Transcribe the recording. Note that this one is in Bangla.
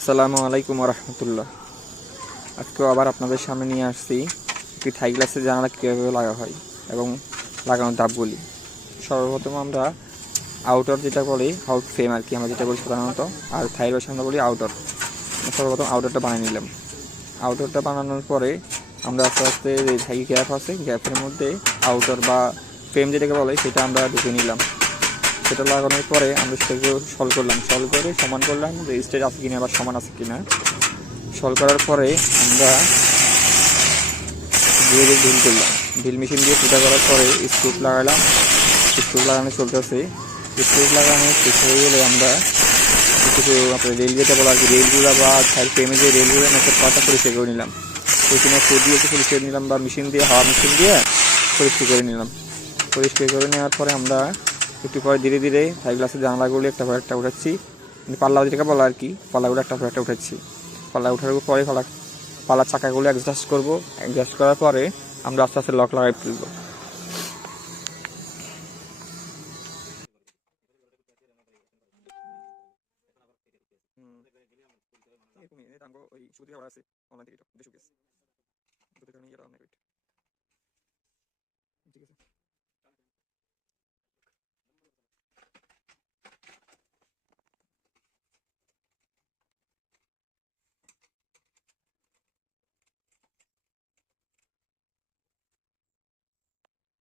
আসসালামু আলাইকুম রহমতুল্লাহ। আজকেও আবার আপনাদের সামনে নিয়ে আসছি একটি থাই গ্লাসের জানালা কীভাবে লাগা হয় এবং লাগানোর ধাপগুলি। সর্বপ্রথম আমরা আউটার যেটা বলি আউট ফ্রেম আর কি, আমরা যেটা বলি সাধারণত, আর থাইয়ের ভাষায় আমরা বলি আউটার। সর্বপ্রথম আউটারটা বানিয়ে নিলাম। আউটারটা বানানোর পরে আমরা আস্তে আস্তে যে থাই গ্যাপ আছে, গ্যাপের মধ্যে আউটার বা ফ্রেম যেটাকে বলে সেটা আমরা ঢুকে নিলাম। সেটা লাগানোর পরে আমরা সেটাকে সল করলাম, সল করে সমান করলাম যে স্টেজ আছে কিনা বা সমান আছে কিনা। সল করার পরে আমরা ধীরে ধীরে ঢিল করলাম, ঢিল মেশিন দিয়ে ফুটা করার পরে স্ক্রুপ লাগালাম। স্ক্রুপ লাগানো চলতেছে। স্ক্রুপ লাগানো শেষ হয়ে গেলে আমরা কিছু আপনার রেল যেটা বলা আর কি, রেলগুলো বা ফ্রেমে যে রেলগুলো একটা পাতা পরিষ্কার করে নিলাম। ওইখানে ফুট দিয়ে একটু পরিষ্কার করে নিলাম বা মেশিন দিয়ে, হাওয়া মেশিন দিয়ে পরিষ্কার করে নিলাম। পরিষ্কার করে নেওয়ার পরে আমরা একটু পরে ধীরে ধীরে থাই গ্লাসের জানলাগুলো একটা পর একটা উঠাচ্ছি, পাল্লা যেটাকে বলা আর কি, পাল্লাগুলো একটা পর একটা উঠাচ্ছি। পাল্লা উঠার পরে পাল্লার চাকাগুলো অ্যাডজাস্ট করবো। অ্যাডজাস্ট করার পরে আমরা আস্তে আস্তে লক লাগাই ফেলবো। ঠিক আছে।